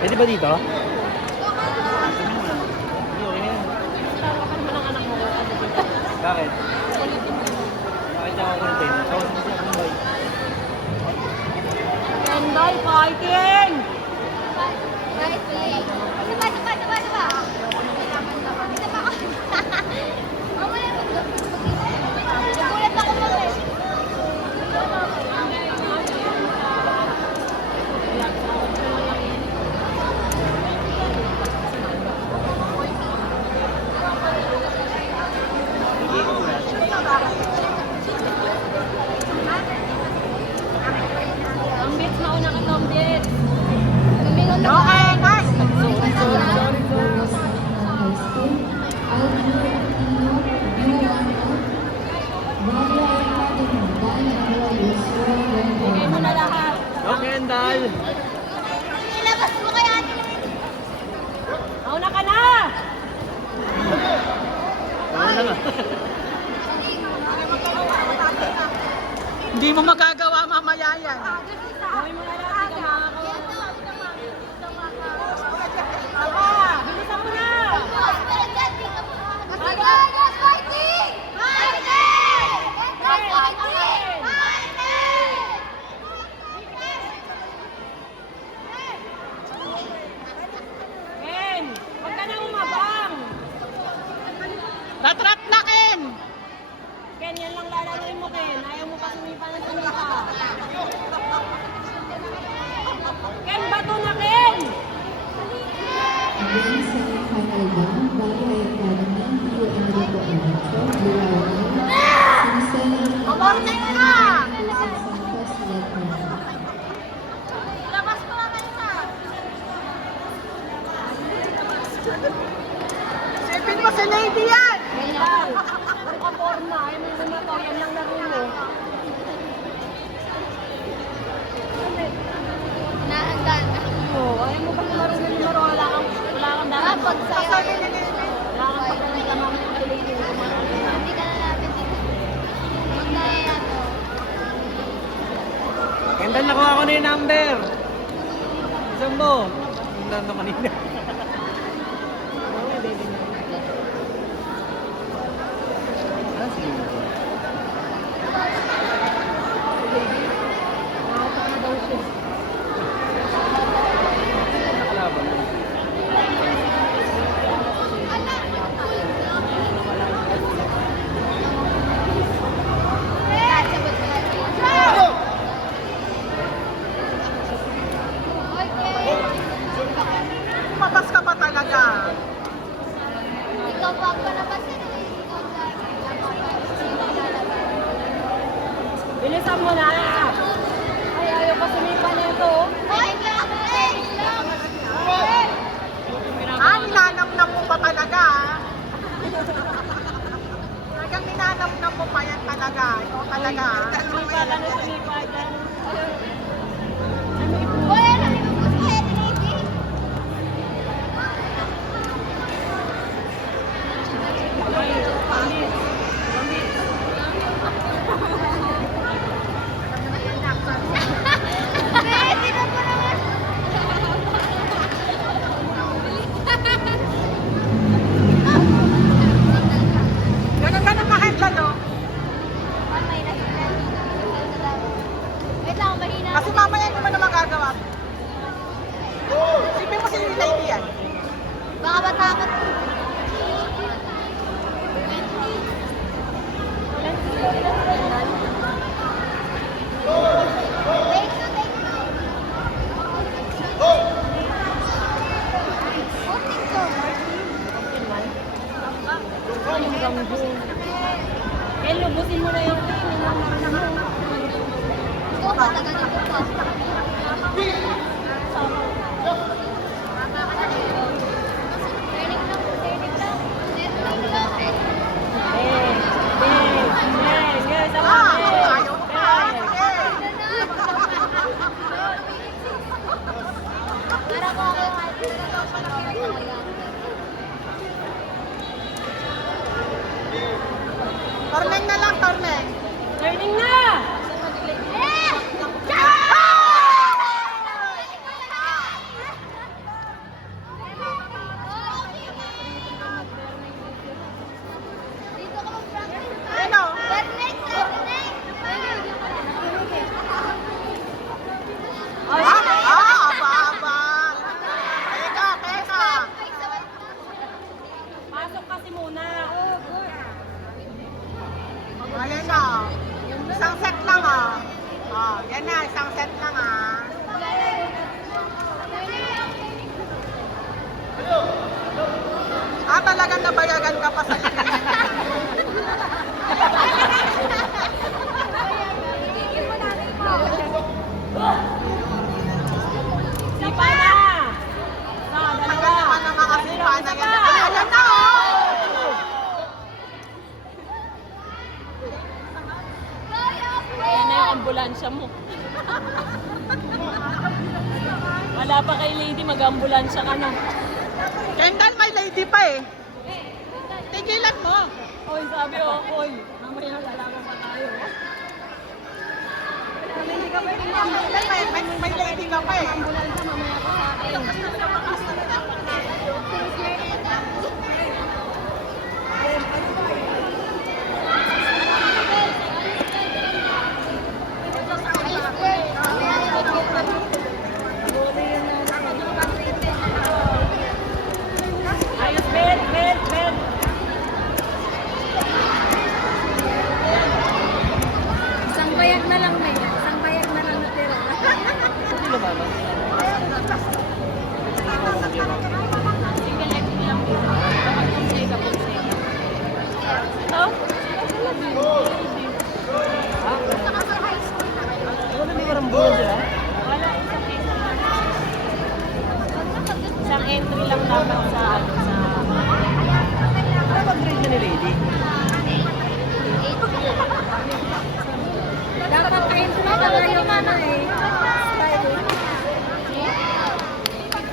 Pwede ba dito? Bakit? Bakit ako content? Kawasan mo siya kung boy. Kendall, fighting! Fighting! Diba? Nagulat ako mo eh. Ang bits, mauna ka ng bits. Lumingon na Okay, guys! Bigay mo na lahat. Go, Kendall! Ilabas mo kaya. Mauna ka na! Ano na? Hindi mo magagawa mamaya yan. Gawin mo na lahat. Hindi ka makakawa. Bilisan mo na! Yes, fighting! Fighting! Yes, fighting! Ken, huwag ka na umabang. Rat-rat na, Ken! Ken, yan lang lalaroin mo, Ken. Ayaw mo pa sumipa ng sumipa. Ken, bato na, Ken! Again, semi-final round, Bali Academy, Rio Enrico Electro, Luau, Umorning ka! Santos, Letman. Labas mo ang isa! Sipin mo si Lady yan! Kendall, puro ka forma. Ayaw mo sumato. Yan lang laro mo. Nahandaan na. Ayaw mo pa lumaro na lumaro. Wala kang dapat. Pag sa'yo. Wala kang pagkakamang ng tuloy-tuloy. Hindi ka na natin dito. Huwag na yan. Kendall, nakuha ko na yung number! Isang mo! Tingnan na kanina. Ah, sige. Nakatak na daw siya. Nakalaban mo. Matas ka pa talaga. Ikaw pa ang palabasin. Bilisan mo na! Ay, ayaw pa sumipa na ito. Ninanamnam mo pa talaga. Talagang ninanamnam mo pa yan talaga. Ikaw talaga. Sumipa ka na sumipa dyan. Boy, ano yung mga lady? Pwede na pa naman. Ganun ka Kendall, no? Wait lang, mahina. Kasi mamaya hindi mo na magagawa. Sipin mo si Lady yan. Baka matakot. Take two, take two. Voting ko. Yung ganggo. Ken, lubusin mo na yung king. Yung lang mo. Ito pa, tagal dito pa. Training lang, training lang. Training lang eh. Yes, Ayaw mo pa. Sige. Para ko ako yung height. Torneng na lang, torneng. Turning na! Eh! Wala pa kay lady, mag-ambulansya ka na. Kendall, may lady pa eh. Tigilan mo. Oy, sabi ko, oy, mamaya lalaman pa tayo. Kendall, may lady ka pa eh. Ambulansya, mamaya pa sa akin. Ayos, bed, bed, bed. Isang bayag na lang, May. Isang bayag na lang natira. Hindi naman. Single leg lang dito. Kapag kung sa isa, kung sa isa. Ito?